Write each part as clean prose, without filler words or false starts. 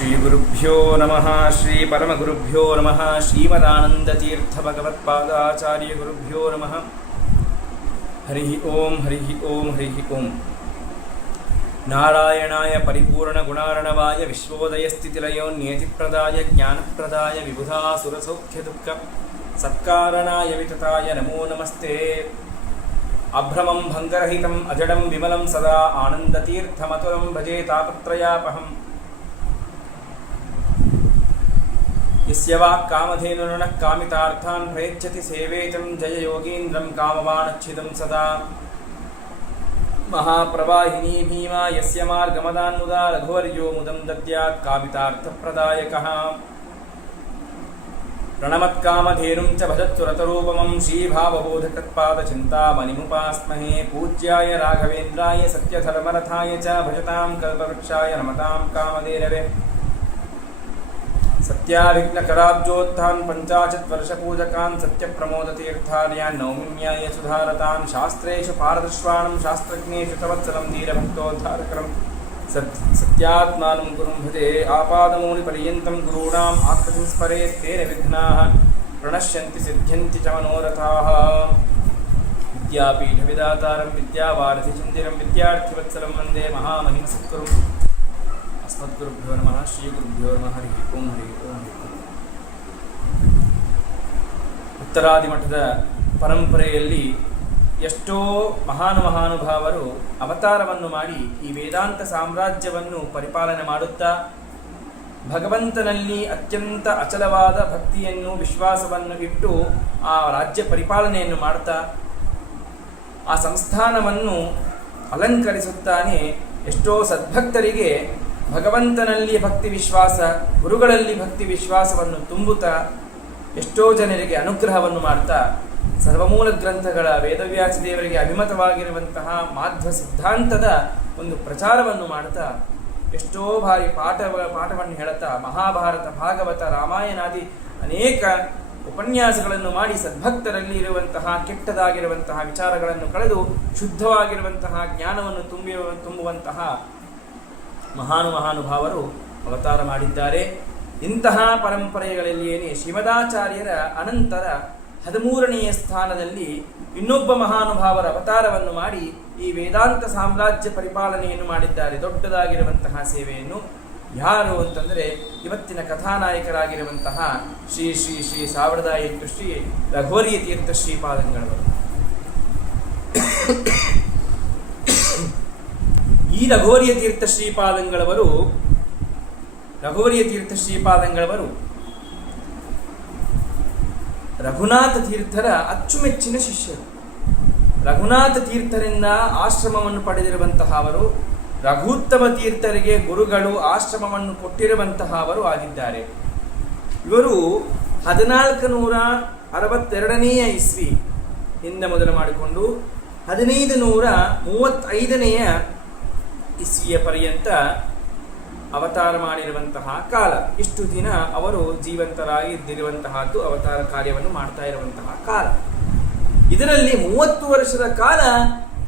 ಶ್ರೀಗುರುಭ್ಯೋ ನಮಃ ಶ್ರೀ ಪರಮಗುರುಭ್ಯೋ ನಮಃ ಶ್ರೀಮದಾನಂದತೀರ್ಥ ಭಗವತ್ಪಾದಾಚಾರ್ಯ ಗುರುಭ್ಯೋ ನಮಃ. ಹರಿ ಓಂ ಹರಿ ಓಂ ಹರಿ ಓಂ. ನಾರಾಯಣಾಯ ಪರಿಪೂರ್ಣಗುಣಾರ್ಣವಾಯ ವಿಶ್ವೋದಯಸ್ಥಿತಿಲಯೋ ನಿಯತಿಪ್ರದಾಯ ಜ್ಞಾನಪ್ರದಾಯ ವಿಬುಧಾಸುರಸೌಖ್ಯದುಃಖ ಸತ್ಕಾರಣಾಯ ವಿತತಾಯ ನಮೋ ನಮಸ್ತೆ. ಅಭ್ರಮಂ ಭಂಗರಹಿತಂ ಅಜಡಂ ವಿಮಲಂ ಸದಾ ಆನಂದತೀರ್ಥಮತುಲಂ ಭಜೆ ತಾಪತ್ರಯಾಪಹಂ. ಯಸ್ಯ ವಾಕ್ ಕಾಮಧೇನುರ್ನಃ ಕಾಮಿತಾರ್ಥಾನ್ ಪ್ರಯಚ್ಛತಿ ಸೇವೇತಂ ಜಯ ಯೋಗೀಂದ್ರಂ ಕಾಮವಾನಚ್ಛಿದಂ ಸದಾ. ಮಹಾಪ್ರವಾಹಿನಿ ಭೀಮಾ ಯಸ್ಯ ಮಾರ್ಗಮದಾನ್ಮುದಾ ರಘುವರ್ಯೋ ಮುದಂ ದದ್ಯಾತ್ ಕಾಮಿತಾರ್ಥಪ್ರದಾಯಕಃ. ಪ್ರಣಮತ್ಕಾಮಧೇನುಂ ಚ ಭಜತ್ಸುರತರೂಪಮಂ ಶ್ರೀಭಾವಬೋಧಕತ್ಪಾದಚಿಂತಾಮಣಿಮುಪಾಸ್ಮಹೇ. ಪೂಜ್ಯಾಯ ರಾಘವೇಂದ್ರಾಯ ಸತ್ಯಧರ್ಮರಥಾಯ ಚ ಭಜತಾಂ ಕಲ್ಪವೃಕ್ಷಾಯ ನಮತಾಂ ಕಾಮಧೇನವೇ. ಸತ್ಯಾವಿಘ್ನಕರಾಬ್ಜೋತ್ಥಾನ್ ಪಂಚಾಶತ್ವರ್ಷಪೂಜಕಾನ್ ಸತ್ಯಪ್ರಮೋದತೀರ್ಥಾರ್ಯಾನ್ ನೌಮಿನ್ಯಾಯ ಸುಧಾರತಾನ್. ಶಾಸ್ತ್ರೇಷು ಪಾರದರ್ಶ್ವಾಣಂ ಶಾಸ್ತ್ರಜ್ಞೇಷು ತವತ್ಸಲಂ ಧೀರಭಕ್ತೋದ್ಧಾರಕರಂ ಸತ್ಯಾತ್ಮಾನಂ ಗುರುಂ ಭಜೆ. ಆಪಾದಮೂಲಿಪರ್ಯಂತಂ ಗುरूणाम् ಆಕೃತಿಂ ಸ್ಮರೇತ್ ತೇನ ವಿಘ್ನಾಃ ಪ್ರಣಶ್ಯಂತಿ ಸಿದ್ಧ್ಯಂತಿ ಚ ಮನೋರಥಾಃ. ವಿದ್ಯಾಪೀಠವಿದಾತಾರಂ ವಿದ್ಯಾವಾರಿಧಿಚಂದಿರಂ ವಿದ್ಯಾರ್ಥಿವತ್ಸಲಂ ವಂದೇ ಮಹಾಮಹಿಮಸದ್ಗುರುಂ. ಅಸ್ಮದ್ಗುರುಭ್ಯೋ ನಮಃ ಶ್ರೀಗುರುಭ್ಯೋ ನಮಃ. ಹರಿ ಓಂ ಹರಿ ಓಂ ಹರಿ ಓಂ. ಉತ್ತರಾದಿಮಠದ ಪರಂಪರೆಯಲ್ಲಿ ಎಷ್ಟೋ ಮಹಾನುಭಾವರು ಅವತಾರವನ್ನು ಮಾಡಿ ಈ ವೇದಾಂತ ಸಾಮ್ರಾಜ್ಯವನ್ನು ಪರಿಪಾಲನೆ ಮಾಡುತ್ತಾ ಭಗವಂತನಲ್ಲಿ ಅತ್ಯಂತ ಅಚಲವಾದ ಭಕ್ತಿಯನ್ನು ವಿಶ್ವಾಸವನ್ನು ಇಟ್ಟು ಆ ರಾಜ್ಯ ಪರಿಪಾಲನೆಯನ್ನು ಮಾಡುತ್ತಾ ಆ ಸಂಸ್ಥಾನವನ್ನು ಅಲಂಕರಿಸುತ್ತಾನೆ. ಎಷ್ಟೋ ಸದ್ಭಕ್ತರಿಗೆ ಭಗವಂತನಲ್ಲಿ ಭಕ್ತಿ ವಿಶ್ವಾಸ, ಗುರುಗಳಲ್ಲಿ ಭಕ್ತಿ ವಿಶ್ವಾಸವನ್ನು ತುಂಬುತ್ತಾ ಎಷ್ಟೋ ಜನರಿಗೆ ಅನುಗ್ರಹವನ್ನು ಮಾಡ್ತಾ ಸರ್ವಮೂಲ ಗ್ರಂಥಗಳ ವೇದವ್ಯಾಸ ದೇವರಿಗೆ ಅಭಿಮತವಾಗಿರುವಂತಹ ಮಾಧ್ವ ಸಿದ್ಧಾಂತದ ಒಂದು ಪ್ರಚಾರವನ್ನು ಮಾಡ್ತಾ ಎಷ್ಟೋ ಬಾರಿ ಪಾಠವನ್ನು ಹೇಳುತ್ತಾ ಮಹಾಭಾರತ, ಭಾಗವತ, ರಾಮಾಯಣಾದಿ ಅನೇಕ ಉಪನ್ಯಾಸಗಳನ್ನು ಮಾಡಿ ಸದ್ಭಕ್ತರಲ್ಲಿ ಇರುವಂತಹ ಕೆಟ್ಟದಾಗಿರುವಂತಹ ವಿಚಾರಗಳನ್ನು ಕಳೆದು ಶುದ್ಧವಾಗಿರುವಂತಹ ಜ್ಞಾನವನ್ನು ತುಂಬುವಂತಹ ಮಹಾನುಭಾವರು ಅವತಾರ ಮಾಡಿದ್ದಾರೆ. ಇಂತಹ ಪರಂಪರೆಗಳಲ್ಲಿಯೇ ಶ್ರೀಮದಾಚಾರ್ಯರ ಅನಂತರ 13ನೆಯ ಸ್ಥಾನದಲ್ಲಿ ಇನ್ನೊಬ್ಬ ಮಹಾನುಭಾವರ ಅವತಾರವನ್ನು ಮಾಡಿ ಈ ವೇದಾಂತ ಸಾಮ್ರಾಜ್ಯ ಪರಿಪಾಲನೆಯನ್ನು ಮಾಡಿದ್ದಾರೆ. ದೊಡ್ಡದಾಗಿರುವಂತಹ ಸೇವೆಯನ್ನು. ಯಾರು ಅಂತಂದರೆ ಇವತ್ತಿನ ಕಥಾನಾಯಕರಾಗಿರುವಂತಹ ಶ್ರೀ ಶ್ರೀ ಶ್ರೀ 1008 ಶ್ರೀ ರಘುವರ್ಯ ತೀರ್ಥ ಶ್ರೀಪಾದಂಗಳವರು. ಈ ರಘುವರ್ಯ ತೀರ್ಥ ಶ್ರೀಪಾದಂಗಳವರು ರಘುನಾಥ ತೀರ್ಥರ ಅಚ್ಚುಮೆಚ್ಚಿನ ಶಿಷ್ಯರು. ರಘುನಾಥ ತೀರ್ಥರಿಂದ ಆಶ್ರಮವನ್ನು ಪಡೆದಿರುವಂತಹ ಅವರು ರಘುತ್ತಮ ತೀರ್ಥರಿಗೆ ಗುರುಗಳು ಆಶ್ರಮವನ್ನು ಕೊಟ್ಟಿರುವಂತಹ ಅವರು ಆಗಿದ್ದಾರೆ. ಇವರು 1462ನೇ ಇಸ್ವಿ ಇಂದ ಮೊದಲು ಮಾಡಿಕೊಂಡು 1535ನೇ ಇಸ್ವಿಯ ಪರ್ಯಂತ ಅವತಾರ ಮಾಡಿರುವಂತಹ ಕಾಲ. ಇಷ್ಟು ದಿನ ಅವರು ಜೀವಂತರಾಗಿ ಇದ್ದಿರುವಂತಹದ್ದು, ಅವತಾರ ಕಾರ್ಯವನ್ನು ಮಾಡ್ತಾ ಇರುವಂತಹ ಕಾಲ. ಇದರಲ್ಲಿ 30 ವರ್ಷದ ಕಾಲ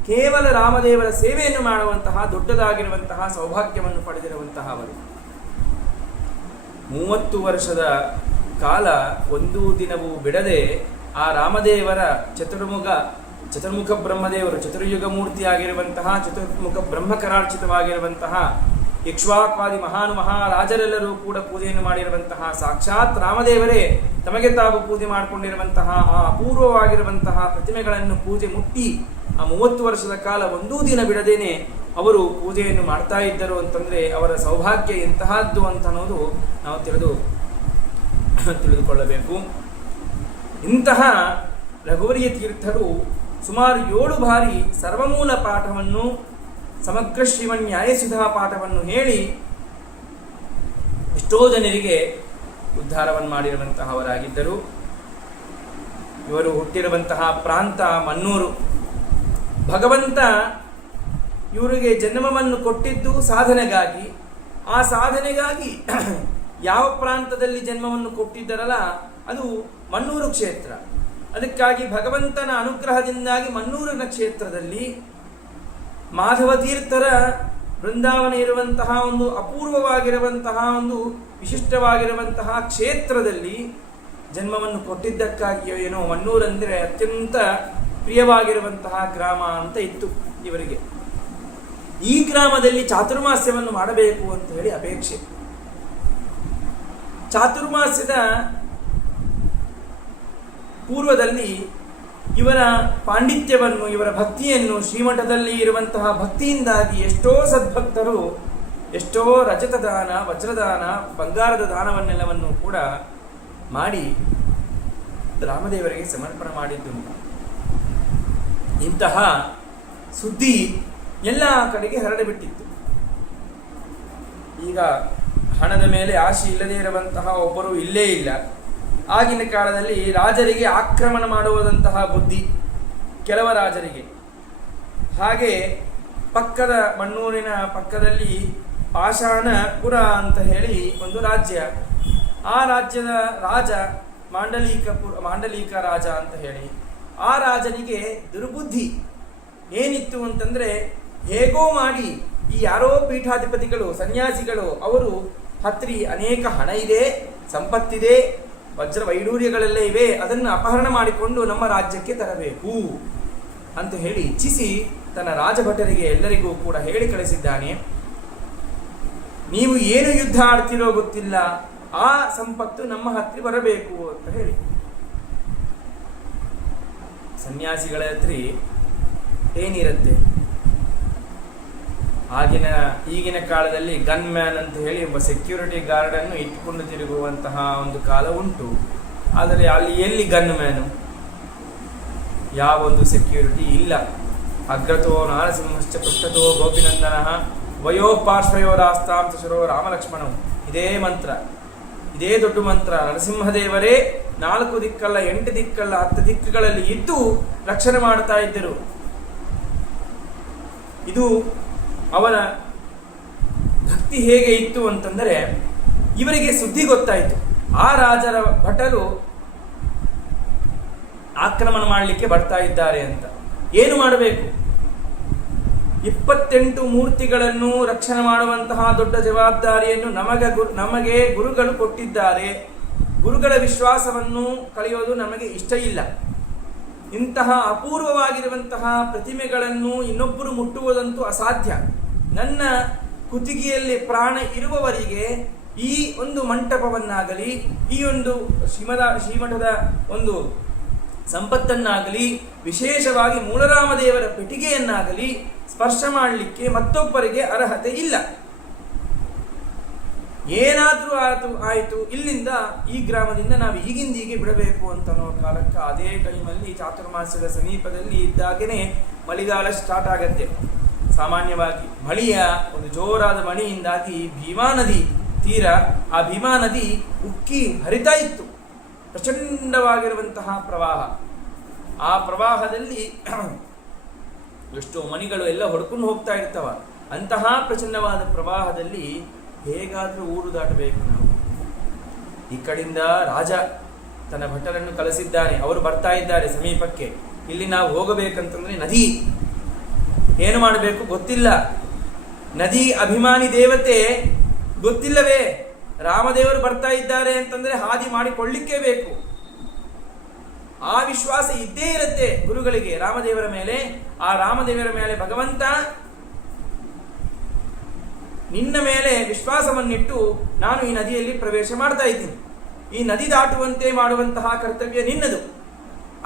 ಕೇವಲ ರಾಮದೇವರ ಸೇವೆಯನ್ನು ಮಾಡುವಂತಹ ದೊಡ್ಡದಾಗಿರುವಂತಹ ಸೌಭಾಗ್ಯವನ್ನು ಪಡೆದಿರುವಂತಹ ಅವರು 30 ವರ್ಷದ ಕಾಲ ಒಂದು ದಿನವೂ ಬಿಡದೆ ಆ ರಾಮದೇವರ ಚತುರ್ಮುಖ ಬ್ರಹ್ಮದೇವರು, ಚತುರ್ಯುಗ ಮೂರ್ತಿಯಾಗಿರುವಂತಹ ಚತುರ್ಮುಖ ಬ್ರಹ್ಮಕರಾರ್ಚಿತವಾಗಿರುವಂತಹ ಇಕ್ಷ್ವಾಕ್ವಾದಿ ಮಹಾರಾಜರೆಲ್ಲರೂ ಕೂಡ ಪೂಜೆಯನ್ನು ಮಾಡಿರುವಂತಹ ಸಾಕ್ಷಾತ್ ರಾಮದೇವರೇ ತಮಗೆ ತಾವು ಪೂಜೆ ಮಾಡಿಕೊಂಡಿರುವಂತಹ ಆ ಅಪೂರ್ವವಾಗಿರುವಂತಹ ಪ್ರತಿಮೆಗಳನ್ನು ಪೂಜೆ ಮುಟ್ಟಿ ಆ 30 ವರ್ಷದ ಕಾಲ ಒಂದೂ ದಿನ ಬಿಡದೇನೆ ಅವರು ಪೂಜೆಯನ್ನು ಮಾಡ್ತಾ ಇದ್ದರು ಅಂತಂದರೆ ಅವರ ಸೌಭಾಗ್ಯ ಎಂತಹದ್ದು ಅಂತ ಅನ್ನೋದು ನಾವು ತಿಳಿದುಕೊಳ್ಳಬೇಕು. ಇಂತಹ ರಘುವರ್ಯ ತೀರ್ಥರು ಸುಮಾರು 7 ಬಾರಿ ಸರ್ವಮೂಲ ಪಾಠವನ್ನು, ಸಮಗ್ರ ಶ್ರೀಮನ್ ನ್ಯಾಯಸುಧಾ ಪಾಠವನ್ನು ಹೇಳಿ ಎಷ್ಟೋ ಜನರಿಗೆ ಉದ್ಧಾರವನ್ನು ಮಾಡಿರುವಂತಹವರಾಗಿದ್ದರು. ಇವರು ಹುಟ್ಟಿರುವಂತಹ ಪ್ರಾಂತ ಮನ್ನೂರು. ಭಗವಂತ ಇವರಿಗೆ ಜನ್ಮವನ್ನು ಕೊಟ್ಟಿದ್ದು ಸಾಧನೆಗಾಗಿ. ಆ ಸಾಧನೆಗಾಗಿ ಯಾವ ಪ್ರಾಂತದಲ್ಲಿ ಜನ್ಮವನ್ನು ಕೊಟ್ಟಿದ್ದರಲ್ಲ ಅದು ಮನ್ನೂರು ಕ್ಷೇತ್ರ. ಅದಕ್ಕಾಗಿ ಭಗವಂತನ ಅನುಗ್ರಹದಿಂದಾಗಿ ಮನ್ನೂರಿನ ಕ್ಷೇತ್ರದಲ್ಲಿ ಮಾಧವ ತೀರ್ಥರ ಬೃಂದಾವನ ಇರುವಂತಹ ಒಂದು ಅಪೂರ್ವವಾಗಿರುವಂತಹ ಒಂದು ವಿಶಿಷ್ಟವಾಗಿರುವಂತಹ ಕ್ಷೇತ್ರದಲ್ಲಿ ಜನ್ಮವನ್ನು ಕೊಟ್ಟಿದ್ದಕ್ಕಾಗಿಯೋ ಏನೋ ಮಣ್ಣೂರಂದರೆ ಅತ್ಯಂತ ಪ್ರಿಯವಾಗಿರುವಂತಹ ಗ್ರಾಮ ಅಂತ ಇತ್ತು ಇವರಿಗೆ. ಈ ಗ್ರಾಮದಲ್ಲಿ ಚಾತುರ್ಮಾಸ್ಯವನ್ನು ಮಾಡಬೇಕು ಅಂತ ಹೇಳಿ ಅಪೇಕ್ಷೆ. ಚಾತುರ್ಮಾಸ್ಯದ ಪೂರ್ವದಲ್ಲಿ ಇವರ ಪಾಂಡಿತ್ಯವನ್ನು, ಇವರ ಭಕ್ತಿಯನ್ನು, ಶ್ರೀಮಠದಲ್ಲಿ ಇರುವಂತಹ ಭಕ್ತಿಯಿಂದಾಗಿ ಎಷ್ಟೋ ಸದ್ಭಕ್ತರು ಎಷ್ಟೋ ರಜತ ದಾನ, ವಜ್ರದಾನ, ಬಂಗಾರದ ದಾನವನ್ನೆಲ್ಲವನ್ನು ಕೂಡ ಮಾಡಿ ರಾಮದೇವರಿಗೆ ಸಮರ್ಪಣೆ ಮಾಡಿದ್ದುಂಟು. ಇಂತಹ ಸುದ್ದಿ ಎಲ್ಲ ಕಡೆಗೆ ಹರಡಿಬಿಟ್ಟಿತ್ತು. ಈಗ ಹಣದ ಮೇಲೆ ಆಶೆ ಇಲ್ಲದೇ ಇರುವಂತಹ ಒಬ್ಬರು ಇಲ್ಲೇ ಇಲ್ಲ. ಆಗಿನ ಕಾಲದಲ್ಲಿ ರಾಜರಿಗೆ ಆಕ್ರಮಣ ಮಾಡುವುದಂತಹ ಬುದ್ಧಿ ಕೆಲವ ರಾಜರಿಗೆ. ಹಾಗೆ ಪಕ್ಕದ ಮಣ್ಣೂರಿನ ಪಕ್ಕದಲ್ಲಿ ಪಾಷಾಣಪುರ ಅಂತ ಹೇಳಿ ಒಂದು ರಾಜ್ಯ. ಆ ರಾಜ್ಯದ ರಾಜ ಮಾಂಡಲೀಕ ರಾಜ ಅಂತ ಹೇಳಿ. ಆ ರಾಜನಿಗೆ ದುರ್ಬುದ್ಧಿ ಏನಿತ್ತು ಅಂತಂದ್ರೆ, ಹೇಗೋ ಮಾಡಿ ಈ ಯಾರೋ ಪೀಠಾಧಿಪತಿಗಳು, ಸನ್ಯಾಸಿಗಳು, ಅವರು ಹತ್ರಿ ಅನೇಕ ಹಣ ಇದೆ, ಸಂಪತ್ತಿದೆ, ವಜ್ರ ವೈಡೂರ್ಯಗಳೆಲ್ಲ ಇವೆ, ಅದನ್ನು ಅಪಹರಣ ಮಾಡಿಕೊಂಡು ನಮ್ಮ ರಾಜ್ಯಕ್ಕೆ ತರಬೇಕು ಅಂತ ಹೇಳಿ ಇಚ್ಛಿಸಿ ತನ್ನ ರಾಜಭಟರಿಗೆ ಎಲ್ಲರಿಗೂ ಕೂಡ ಹೇಳಿ ಕಳಿಸಿದ್ದಾನೆ. ನೀವು ಏನು ಯುದ್ಧ ಆಡ್ತಿರೋ ಗೊತ್ತಿಲ್ಲ, ಆ ಸಂಪತ್ತು ನಮ್ಮ ಹತ್ರ ಬರಬೇಕು ಅಂತ ಹೇಳಿ. ಸನ್ಯಾಸಿಗಳ ಹತ್ರ ಏನಿರುತ್ತೆ, ಈಗಿನ ಕಾಲದಲ್ಲಿ ಗನ್ ಮ್ಯಾನ್ ಅಂತ ಹೇಳಿ ಒಬ್ಬ ಸೆಕ್ಯೂರಿಟಿ ಗಾರ್ಡ್ ಅನ್ನು ಇಟ್ಟುಕೊಂಡು ತಿರುಗುವಂತಹ ಒಂದು ಕಾಲ ಉಂಟು. ಆದರೆ ಅಲ್ಲಿ ಎಲ್ಲಿ ಗನ್ ಮ್ಯಾನು, ಯಾವೊಂದು ಸೆಕ್ಯೂರಿಟಿ ಇಲ್ಲ. ಅಗ್ರತೋ ನಾರಸಿಂಹಶ್ಚ ಪೃಷ್ಠತೋ ಗೋಪಿನಂದನ ವಯೋ ಪಾರ್ಶ್ವಯೋರಾಸ್ತಾಂ ಶರೋ ರಾಮಲಕ್ಷ್ಮಣವು. ಇದೇ ಮಂತ್ರ, ಇದೇ ದೊಡ್ಡ ಮಂತ್ರ. ನರಸಿಂಹದೇವರೇ 4 ದಿಕ್ಕಲ್ಲ, 8 ದಿಕ್ಕಲ್ಲ, 10 ದಿಕ್ಕುಗಳಲ್ಲಿ ಇದ್ದು ರಕ್ಷಣೆ ಮಾಡ್ತಾ ಇದ್ದರು. ಇದು ಅವರ ಭಕ್ತಿ ಹೇಗೆ ಇತ್ತು ಅಂತಂದರೆ, ಇವರಿಗೆ ಸುದ್ದಿ ಗೊತ್ತಾಯಿತು, ಆ ರಾಜರ ಭಟರು ಆಕ್ರಮಣ ಮಾಡಲಿಕ್ಕೆ ಬರ್ತಾ ಇದ್ದಾರೆ ಅಂತ. ಏನು ಮಾಡಬೇಕು? 28 ಮೂರ್ತಿಗಳನ್ನು ರಕ್ಷಣೆ ಮಾಡುವಂತಹ ದೊಡ್ಡ ಜವಾಬ್ದಾರಿಯನ್ನು ನಮಗೆ ಗುರುಗಳು ಕೊಟ್ಟಿದ್ದಾರೆ. ಗುರುಗಳ ವಿಶ್ವಾಸವನ್ನು ಕಳೆಯೋದು ನಮಗೆ ಇಷ್ಟ ಇಲ್ಲ. ಇಂತಹ ಅಪೂರ್ವವಾಗಿರುವಂತಹ ಪ್ರತಿಮೆಗಳನ್ನು ಇನ್ನೊಬ್ಬರು ಮುಟ್ಟುವುದಂತೂ ಅಸಾಧ್ಯ. ನನ್ನ ಕುತ್ತಿಗೆಯಲ್ಲಿ ಪ್ರಾಣ ಇರುವವರಿಗೆ ಈ ಒಂದು ಮಂಟಪವನ್ನಾಗಲಿ, ಈ ಒಂದು ಶ್ರೀಮಠದ ಒಂದು ಸಂಪತ್ತನ್ನಾಗಲಿ, ವಿಶೇಷವಾಗಿ ಮೂಲರಾಮದೇವರ ಪೆಟ್ಟಿಗೆಯನ್ನಾಗಲಿ ಸ್ಪರ್ಶ ಮಾಡಲಿಕ್ಕೆ ಮತ್ತೊಬ್ಬರಿಗೆ ಅರ್ಹತೆ ಇಲ್ಲ. ಏನಾದರೂ ಆಯಿತು, ಇಲ್ಲಿಂದ ಈ ಗ್ರಾಮದಿಂದ ನಾವು ಈಗಿಂದೀಗೆ ಬಿಡಬೇಕು ಅಂತ ಅನ್ನೋ ಕಾಲಕ್ಕೆ ಅದೇ ಟೈಮಲ್ಲಿ ಚಾತುರ್ಮಾಸ್ಯದ ಸಮೀಪದಲ್ಲಿ ಇದ್ದಾಗನೇ ಮಳೆಗಾಲ ಸ್ಟಾರ್ಟ್ ಆಗತ್ತೆ. ಸಾಮಾನ್ಯವಾಗಿ ಮಳೆಯ ಒಂದು ಜೋರಾದ ಮಳೆಯಿಂದಾಗಿ ಭೀಮಾ ನದಿ ತೀರ, ಆ ಭೀಮಾ ನದಿ ಉಕ್ಕಿ ಹರಿತಾ ಇತ್ತು. ಪ್ರಚಂಡವಾಗಿರುವಂತಹ ಪ್ರವಾಹ. ಆ ಪ್ರವಾಹದಲ್ಲಿ ಎಷ್ಟೋ ಮಣಿಗಳು ಎಲ್ಲ ಹೊಡ್ಕೊಂಡು ಹೋಗ್ತಾ ಇರ್ತವ. ಅಂತಹ ಪ್ರಚಂಡವಾದ ಪ್ರವಾಹದಲ್ಲಿ ಹೇಗಾದರೂ ಊರು ದಾಟಬೇಕು ನಾವು. ಈ ಕಡೆಯಿಂದ ರಾಜ ತನ್ನ ಭಟರನ್ನು ಕಳಿಸಿದ್ದಾನೆ, ಅವರು ಬರ್ತಾ ಇದ್ದಾರೆ ಸಮೀಪಕ್ಕೆ. ಇಲ್ಲಿ ನಾವು ಹೋಗಬೇಕಂತಂದ್ರೆ ನದಿ, ಏನು ಮಾಡಬೇಕು ಗೊತ್ತಿಲ್ಲ. ನದಿ ಅಭಿಮಾನಿ ದೇವತೆ ಗೊತ್ತಿಲ್ಲವೇ? ರಾಮದೇವರು ಬರ್ತಾ ಇದ್ದಾರೆ ಅಂತಂದ್ರೆ ಹಾದಿ ಮಾಡಿಕೊಳ್ಳಿಕ್ಕೇ ಬೇಕು. ಆ ವಿಶ್ವಾಸ ಇದ್ದೇ ಇರುತ್ತೆ ಗುರುಗಳಿಗೆ ರಾಮದೇವರ ಮೇಲೆ. ಆ ರಾಮದೇವರ ಮೇಲೆ ಭಗವಂತ ನಿನ್ನ ಮೇಲೆ ವಿಶ್ವಾಸವನ್ನಿಟ್ಟು ನಾನು ಈ ನದಿಯಲ್ಲಿ ಪ್ರವೇಶ ಮಾಡ್ತಾ ಇದ್ದೀನಿ, ಈ ನದಿ ದಾಟುವಂತೆ ಮಾಡುವಂತಹ ಕರ್ತವ್ಯ ನಿನ್ನದು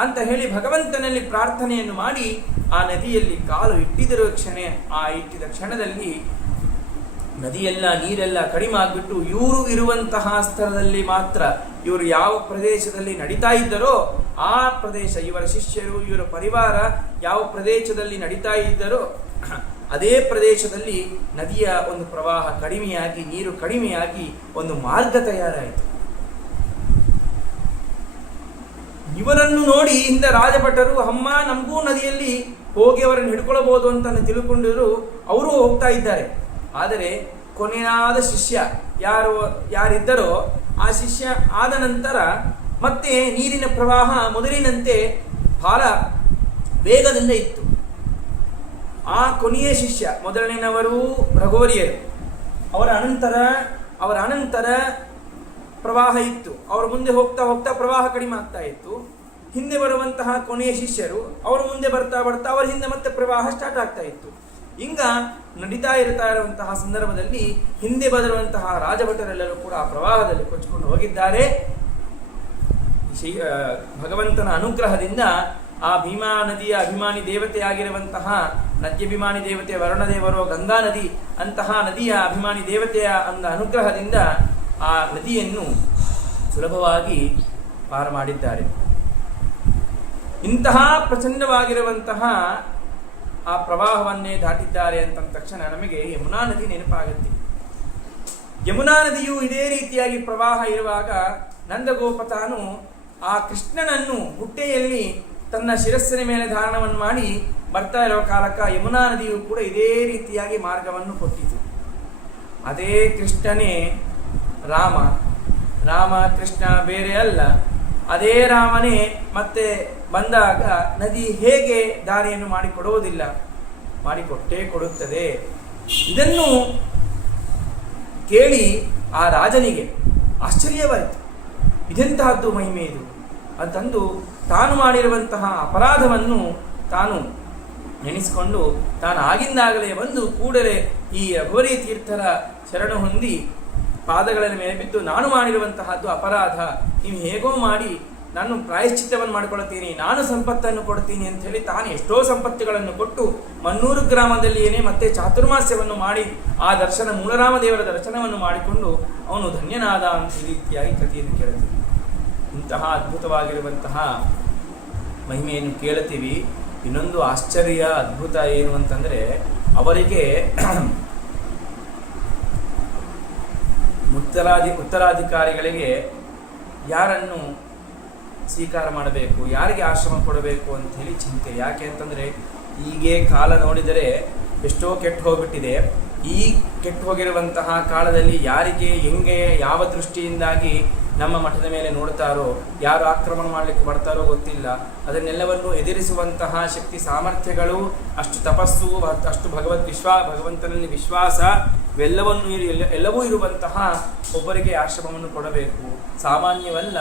ಅಂತ ಹೇಳಿ ಭಗವಂತನಲ್ಲಿ ಪ್ರಾರ್ಥನೆಯನ್ನು ಮಾಡಿ ಆ ನದಿಯಲ್ಲಿ ಕಾಲು ಇಟ್ಟಿರುವ ಇಟ್ಟಿದ ಕ್ಷಣದಲ್ಲಿ ನದಿಯೆಲ್ಲ ನೀರೆಲ್ಲ ಕಡಿಮೆ ಆಗಿಬಿಟ್ಟು ಇವರು ಇರುವಂತಹ ಸ್ಥಳದಲ್ಲಿ ಮಾತ್ರ, ಇವರು ಯಾವ ಪ್ರದೇಶದಲ್ಲಿ ನಡೀತಾ ಇದ್ದರೋ ಆ ಪ್ರದೇಶ, ಇವರ ಶಿಷ್ಯರು, ಇವರ ಪರಿವಾರ ಯಾವ ಪ್ರದೇಶದಲ್ಲಿ ನಡೀತಾ ಇದ್ದರೋ ಅದೇ ಪ್ರದೇಶದಲ್ಲಿ ನದಿಯ ಒಂದು ಪ್ರವಾಹ ಕಡಿಮೆಯಾಗಿ, ನೀರು ಕಡಿಮೆಯಾಗಿ ಒಂದು ಮಾರ್ಗ ತಯಾರಾಯಿತು. ಇವರನ್ನು ನೋಡಿ ಇಂದ ರಾಜಭಟರು, ಅಮ್ಮ ನಮಗೂ ನದಿಯಲ್ಲಿ ಹೋಗಿ ಅವರನ್ನು ಹಿಡ್ಕೊಳ್ಬಹುದು ಅಂತ ತಿಳ್ಕೊಂಡಿರು ಅವರು ಹೋಗ್ತಾ ಇದ್ದಾರೆ. ಆದರೆ ಕೊನೆಯಾದ ಶಿಷ್ಯ ಯಾರಿದ್ದರೋ ಆ ಶಿಷ್ಯ ಆದ ನಂತರ ಮತ್ತೆ ನೀರಿನ ಪ್ರವಾಹ ಮೊದಲಿನಂತೆ ಬಹಳ ವೇಗದಿಂದ ಇತ್ತು. ಆ ಕೊನೆಯ ಶಿಷ್ಯ, ಮೊದಲನೇನವರು ರಘುವರಿಯರು, ಅವರ ಅನಂತರ ಪ್ರವಾಹ ಇತ್ತು. ಅವರು ಮುಂದೆ ಹೋಗ್ತಾ ಹೋಗ್ತಾ ಪ್ರವಾಹ ಕಡಿಮೆ ಆಗ್ತಾ ಇತ್ತು. ಹಿಂದೆ ಬರುವಂತಹ ಕೊನೆಯ ಶಿಷ್ಯರು ಅವರು ಮುಂದೆ ಬರ್ತಾ ಬರ್ತಾ ಅವರ ಹಿಂದೆ ಮತ್ತೆ ಪ್ರವಾಹ ಸ್ಟಾರ್ಟ್ ಆಗ್ತಾ ಇತ್ತು. ಹಿಂಗ ನಡೀತಾ ಇರುವಂತಹ ಸಂದರ್ಭದಲ್ಲಿ ಹಿಂದೆ ಬರುವಂತಹ ರಾಜಭಟರೆಲ್ಲರೂ ಕೂಡ ಆ ಪ್ರವಾಹದಲ್ಲಿ ಕೊಚ್ಚಿಕೊಂಡು ಹೋಗಿದ್ದಾರೆ. ಭಗವಂತನ ಅನುಗ್ರಹದಿಂದ ಆ ಭೀಮಾ ನದಿಯ ಅಭಿಮಾನಿ ದೇವತೆಯಾಗಿರುವಂತಹ ನದ್ಯಾಭಿಮಾನಿ ದೇವತೆ ವರುಣದೇವರು, ಗಂಗಾ ನದಿ ಅಂತಹ ನದಿಯ ಅಭಿಮಾನಿ ದೇವತೆಯ ಅನುಗ್ರಹದಿಂದ ಆ ನದಿಯನ್ನು ಸುಲಭವಾಗಿ ಪಾರು ಮಾಡಿದ್ದಾರೆ. ಇಂತಹ ಪ್ರಚಂಡವಾಗಿರುವಂತಹ ಆ ಪ್ರವಾಹವನ್ನೇ ದಾಟಿದ್ದಾರೆ ಅಂತ ತಕ್ಷಣ ನಮಗೆ ಯಮುನಾ ನದಿ ನೆನಪಾಗುತ್ತೆ. ಯಮುನಾ ನದಿಯು ಇದೇ ರೀತಿಯಾಗಿ ಪ್ರವಾಹ ಇರುವಾಗ ನಂದಗೋಪ ತಾನು ಆ ಕೃಷ್ಣನನ್ನು ಹುಟ್ಟೆಯಲ್ಲಿ ತನ್ನ ಶಿರಸ್ಸಿನ ಮೇಲೆ ಧಾರಣವನ್ನು ಮಾಡಿ ಬರ್ತಾ ಇರುವ ಕಾಲಕ್ಕ ಯಮುನಾ ನದಿಯು ಕೂಡ ಇದೇ ರೀತಿಯಾಗಿ ಮಾರ್ಗವನ್ನು ಕೊಟ್ಟಿತು. ಅದೇ ಕೃಷ್ಣನೇ ರಾಮ ಕೃಷ್ಣ ಬೇರೆ ಅಲ್ಲ. ಅದೇ ರಾಮನೇ ಮತ್ತೆ ಬಂದಾಗ ನದಿ ಹೇಗೆ ದಾರಿಯನ್ನು ಮಾಡಿಕೊಡುವುದಿಲ್ಲ, ಮಾಡಿಕೊಟ್ಟೇ ಕೊಡುತ್ತದೆ. ಇದನ್ನು ಕೇಳಿ ಆ ರಾಜನಿಗೆ ಆಶ್ಚರ್ಯವಾಯಿತು. ಇದೆಂತಹದ್ದು ಮಹಿಮೆ ಇದು ಅಂತಂದು ತಾನು ಮಾಡಿರುವಂತಹ ಅಪರಾಧವನ್ನು ತಾನು ನೆನೆಸಿಕೊಂಡು ತಾನು ಆಗಿಂದಾಗಲೇ ಬಂದು ಕೂಡಲೇ ಈ ರಘುವರಿ ತೀರ್ಥರ ಶರಣು ಹೊಂದಿ ಪಾದಗಳ ಮೇಲೆ ಬಿದ್ದು, ನಾನು ಮಾಡಿರುವಂತಹದ್ದು ಅಪರಾಧ, ನೀವು ಹೇಗೋ ಮಾಡಿ ನಾನು ಪ್ರಾಯಶ್ಚಿತ್ತವನ್ನು ಮಾಡಿಕೊಳ್ತೀನಿ, ನಾನು ಸಂಪತ್ತನ್ನು ಕೊಡ್ತೀನಿ ಅಂತ ಹೇಳಿ ತಾನು ಎಷ್ಟೋ ಸಂಪತ್ತುಗಳನ್ನು ಕೊಟ್ಟು ಮನ್ನೂರು ಗ್ರಾಮದಲ್ಲಿಯೇ ಮತ್ತೆ ಚಾತುರ್ಮಾಸ್ಯವನ್ನು ಮಾಡಿ ಆ ದರ್ಶನ ಮೂಲರಾಮದೇವರ ದರ್ಶನವನ್ನು ಮಾಡಿಕೊಂಡು ಅವನು ಧನ್ಯನಾದ ಅಂತ ಈ ರೀತಿಯಾಗಿ ಕಥೆಯನ್ನು ಕೇಳುತ್ತೀವಿ. ಇಂತಹ ಅದ್ಭುತವಾಗಿರುವಂತಹ ಮಹಿಮೆಯನ್ನು ಕೇಳುತ್ತೀವಿ. ಇನ್ನೊಂದು ಆಶ್ಚರ್ಯ ಅದ್ಭುತ ಏನು ಅಂತಂದರೆ, ಅವರಿಗೆ ಉತ್ತರಾಧಿಕಾರಿಗಳಿಗೆ ಯಾರನ್ನು ಸ್ವೀಕಾರ ಮಾಡಬೇಕು, ಯಾರಿಗೆ ಆಶ್ರಮ ಕೊಡಬೇಕು ಅಂತ ಹೇಳಿ ಚಿಂತೆ. ಯಾಕೆ ಅಂತಂದರೆ ಹೀಗೆ ಕಾಲ ನೋಡಿದರೆ ಎಷ್ಟೋ ಕೆಟ್ಟು ಹೋಗ್ಬಿಟ್ಟಿದೆ. ಈ ಕೆಟ್ಟು ಹೋಗಿರುವಂತಹ ಕಾಲದಲ್ಲಿ ಯಾರಿಗೆ ಹೆಂಗೆ ಯಾವ ದೃಷ್ಟಿಯಿಂದಾಗಿ ನಮ್ಮ ಮಠದ ಮೇಲೆ ನೋಡ್ತಾರೋ, ಯಾರು ಆಕ್ರಮಣ ಮಾಡಲಿಕ್ಕೆ ಬರ್ತಾರೋ ಗೊತ್ತಿಲ್ಲ. ಅದನ್ನೆಲ್ಲವನ್ನು ಎದುರಿಸುವಂತಹ ಶಕ್ತಿ ಸಾಮರ್ಥ್ಯಗಳು, ಅಷ್ಟು ತಪಸ್ಸು, ಅಷ್ಟು ಭಗವಂತನಲ್ಲಿ ವಿಶ್ವಾಸ ಎಲ್ಲವೂ ಇರುವಂತಹ ಒಬ್ಬರಿಗೆ ಆಶ್ರಮವನ್ನು ಕೊಡಬೇಕು. ಸಾಮಾನ್ಯವಲ್ಲ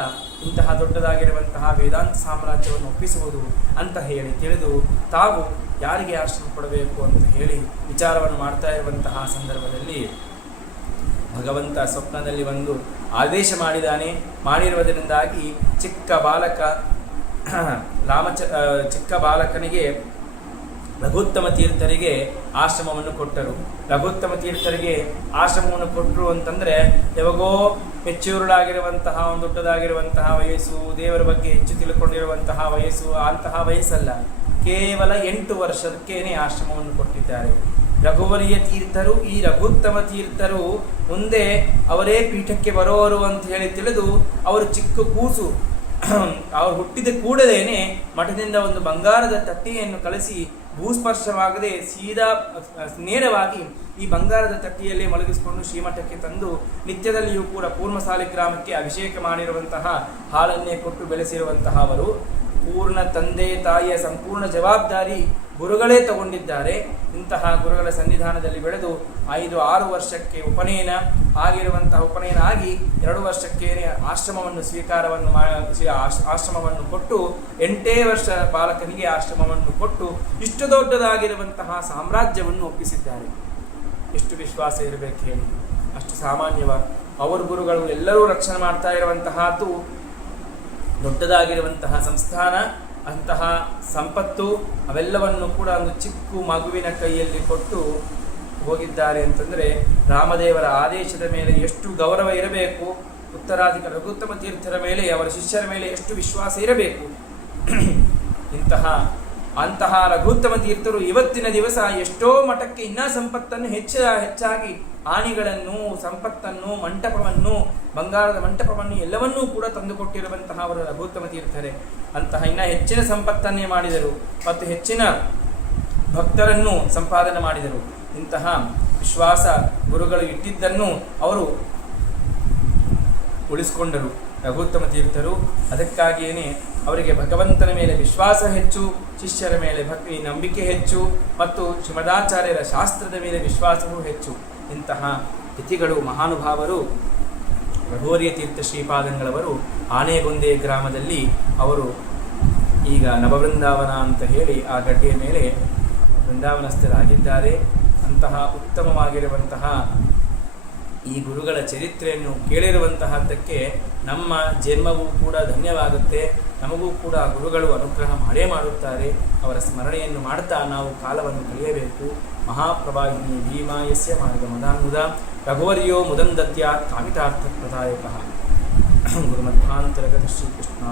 ಇಂತಹ ದೊಡ್ಡದಾಗಿರುವಂತಹ ವೇದಾಂತ ಸಾಮ್ರಾಜ್ಯವನ್ನು ಒಪ್ಪಿಸುವುದು ಅಂತ ಹೇಳಿ ತಿಳಿದು ತಾವು ಯಾರಿಗೆ ಆಶ್ರಮ ಕೊಡಬೇಕು ಅಂತ ಹೇಳಿ ವಿಚಾರವನ್ನು ಮಾಡ್ತಾ ಇರುವಂತಹ ಸಂದರ್ಭದಲ್ಲಿ ಭಗವಂತ ಸ್ವಪ್ನದಲ್ಲಿ ಒಂದು ಆದೇಶ ಮಾಡಿರುವುದರಿಂದಾಗಿ ಚಿಕ್ಕ ಬಾಲಕನಿಗೆ ರಘುತ್ತಮ ತೀರ್ಥರಿಗೆ ಆಶ್ರಮವನ್ನು ಕೊಟ್ಟರು. ರಘುತ್ತಮ ತೀರ್ಥರಿಗೆ ಆಶ್ರಮವನ್ನು ಕೊಟ್ಟರು ಅಂತಂದರೆ ಯಾವಾಗೋ ಮೆಚ್ಯೂರ್ಡಾಗಿರುವಂತಹ ಒಂದು ದೊಡ್ಡದಾಗಿರುವಂತಹ ವಯಸ್ಸು, ದೇವರ ಬಗ್ಗೆ ಹೆಚ್ಚು ತಿಳ್ಕೊಂಡಿರುವಂತಹ ವಯಸ್ಸು, ಅಂತಹ ವಯಸ್ಸಲ್ಲ. ಕೇವಲ 8 ವರ್ಷಕ್ಕೇನೆ ಆಶ್ರಮವನ್ನು ಕೊಟ್ಟಿದ್ದಾರೆ. ರಘುವರಿಯ ತೀರ್ಥರು, ಈ ರಘುತ್ತಮ ತೀರ್ಥರು ಮುಂದೆ ಅವರೇ ಪೀಠಕ್ಕೆ ಬರೋರು ಅಂತ ಹೇಳಿ ತಿಳಿದು ಅವರು ಚಿಕ್ಕ ಕೂಸು, ಅವರು ಹುಟ್ಟಿದ ಕೂಡಲೇನೆ ಮಠದಿಂದ ಒಂದು ಬಂಗಾರದ ತಟ್ಟೆಯನ್ನು ಕಳಿಸಿ ಭೂಸ್ಪರ್ಶವಾಗದೆ ಸೀದಾ ನೇರವಾಗಿ ಈ ಬಂಗಾರದ ತಟ್ಟೆಯಲ್ಲೇ ಮಲಗಿಸಿಕೊಂಡು ಶ್ರೀಮಠಕ್ಕೆ ತಂದು ನಿತ್ಯದಲ್ಲಿಯೂ ಕೂಡ ಕೂರ್ಮಸಾಲಿ ಗ್ರಾಮಕ್ಕೆ ಅಭಿಷೇಕ ಮಾಡಿರುವಂತಹ ಹಾಲನ್ನೇ ಕೊಟ್ಟು ಬೆಳೆಸಿರುವಂತಹ ಅವರು ಪೂರ್ಣ ತಂದೆ ತಾಯಿಯ ಸಂಪೂರ್ಣ ಜವಾಬ್ದಾರಿ ಗುರುಗಳೇ ತಗೊಂಡಿದ್ದಾರೆ. ಇಂತಹ ಗುರುಗಳ ಸನ್ನಿಧಾನದಲ್ಲಿ ಬೆಳೆದು 5-6 ವರ್ಷಕ್ಕೆ ಉಪನಯನ ಆಗಿ 2 ವರ್ಷಕ್ಕೆ ಆಶ್ರಮವನ್ನು ಕೊಟ್ಟು 8 ವರ್ಷ ಬಾಲಕನಿಗೆ ಆಶ್ರಮವನ್ನು ಕೊಟ್ಟು ಇಷ್ಟು ದೊಡ್ಡದಾಗಿರುವಂತಹ ಸಾಮ್ರಾಜ್ಯವನ್ನು ಒಪ್ಪಿಸಿದ್ದಾರೆ. ಎಷ್ಟು ವಿಶ್ವಾಸ ಇರಬೇಕು ಹೇಳಿ, ಅಷ್ಟು ಸಾಮಾನ್ಯವ. ಅವರ ಗುರುಗಳು ಎಲ್ಲರೂ ರಕ್ಷಣೆ ಮಾಡ್ತಾ ಇರುವಂತಹದ್ದು ದೊಡ್ಡದಾಗಿರುವಂತಹ ಸಂಸ್ಥಾನ, ಅಂತಹ ಸಂಪತ್ತು ಅವೆಲ್ಲವನ್ನು ಕೂಡ ಒಂದು ಚಿಕ್ಕ ಮಗುವಿನ ಕೈಯಲ್ಲಿ ಕೊಟ್ಟು ಹೋಗಿದ್ದಾರೆ ಅಂತಂದರೆ ರಾಮದೇವರ ಆದೇಶದ ಮೇಲೆ ಎಷ್ಟು ಗೌರವ ಇರಬೇಕು, ಉತ್ತರಾಧಿಕಾರಿ ರಘುತ್ತಮ ತೀರ್ಥರ ಮೇಲೆ, ಅವರ ಶಿಷ್ಯರ ಮೇಲೆ ಎಷ್ಟು ವಿಶ್ವಾಸ ಇರಬೇಕು. ಅಂತಹ ರಘುತ್ತಮ ತೀರ್ಥರು ಇವತ್ತಿನ ದಿವಸ ಎಷ್ಟೋ ಮಠಕ್ಕೆ ಇನ್ನೂ ಸಂಪತ್ತನ್ನು ಹೆಚ್ಚಾಗಿ ಆಣಿಗಳನ್ನು, ಸಂಪತ್ತನ್ನು, ಮಂಟಪವನ್ನು, ಬಂಗಾರದ ಮಂಟಪವನ್ನು ಎಲ್ಲವನ್ನೂ ಕೂಡ ತಂದುಕೊಟ್ಟಿರುವಂತಹ ಅವರು ರಘುತ್ತಮ ತೀರ್ಥರೇ. ಅಂತಹ ಇನ್ನೂ ಹೆಚ್ಚಿನ ಸಂಪತ್ತನ್ನೇ ಮಾಡಿದರು ಮತ್ತು ಹೆಚ್ಚಿನ ಭಕ್ತರನ್ನು ಸಂಪಾದನೆ ಮಾಡಿದರು. ಇಂತಹ ವಿಶ್ವಾಸ ಗುರುಗಳು ಇಟ್ಟಿದ್ದನ್ನು ಅವರು ಉಳಿಸಿಕೊಂಡರು ರಘುತ್ತಮ ತೀರ್ಥರು. ಅದಕ್ಕಾಗಿಯೇ ಅವರಿಗೆ ಭಗವಂತನ ಮೇಲೆ ವಿಶ್ವಾಸ ಹೆಚ್ಚು, ಶಿಷ್ಯರ ಮೇಲೆ ಭಕ್ತಿ ನಂಬಿಕೆ ಹೆಚ್ಚು ಮತ್ತು ಶ್ರೀಮದಾಚಾರ್ಯರ ಶಾಸ್ತ್ರದ ಮೇಲೆ ವಿಶ್ವಾಸವೂ ಹೆಚ್ಚು. ಇಂತಹ ತಿಥಿಗಳು ಮಹಾನುಭಾವರು ರಘುವರ್ಯ ತೀರ್ಥ ಶ್ರೀಪಾದಂಗಳವರು ಆನೆಗೊಂದೆ ಗ್ರಾಮದಲ್ಲಿ ಅವರು ಈಗ ನವವೃಂದಾವನ ಅಂತ ಹೇಳಿ ಆ ಗಡ್ಡೆಯ ಮೇಲೆ ವೃಂದಾವನಸ್ಥರಾಗಿದ್ದಾರೆ. ಅಂತಹ ಉತ್ತಮವಾಗಿರುವಂತಹ ಈ ಗುರುಗಳ ಚರಿತ್ರೆಯನ್ನು ಕೇಳಿರುವಂತಹದ್ದಕ್ಕೆ ನಮ್ಮ ಜನ್ಮವೂ ಕೂಡ ಧನ್ಯವಾಗುತ್ತೆ. ನಮಗೂ ಕೂಡ ಗುರುಗಳು ಅನುಗ್ರಹ ಮಾಡೇ ಮಾಡುತ್ತಾರೆ. ಅವರ ಸ್ಮರಣೆಯನ್ನು ಮಾಡ್ತಾ ನಾವು ಕಾಲವನ್ನು ಕಳೆಯಬೇಕು. ಮಹಾಪ್ರವಾಹಿನಿ ಭೀಮಾಯಸ್ಯ ಮಾರ್ಗಮದಾನ್ಮುದ ರಘುವರ್ಯೋ ಮುದಂದತ್ಯಾತ್ ಕಾಮಿತಾರ್ಥ ಪ್ರದಾಯಕಃ. ಗುರುಮಧ್ವಾಂತರಗತ ಶ್ರೀಕೃಷ್ಣ.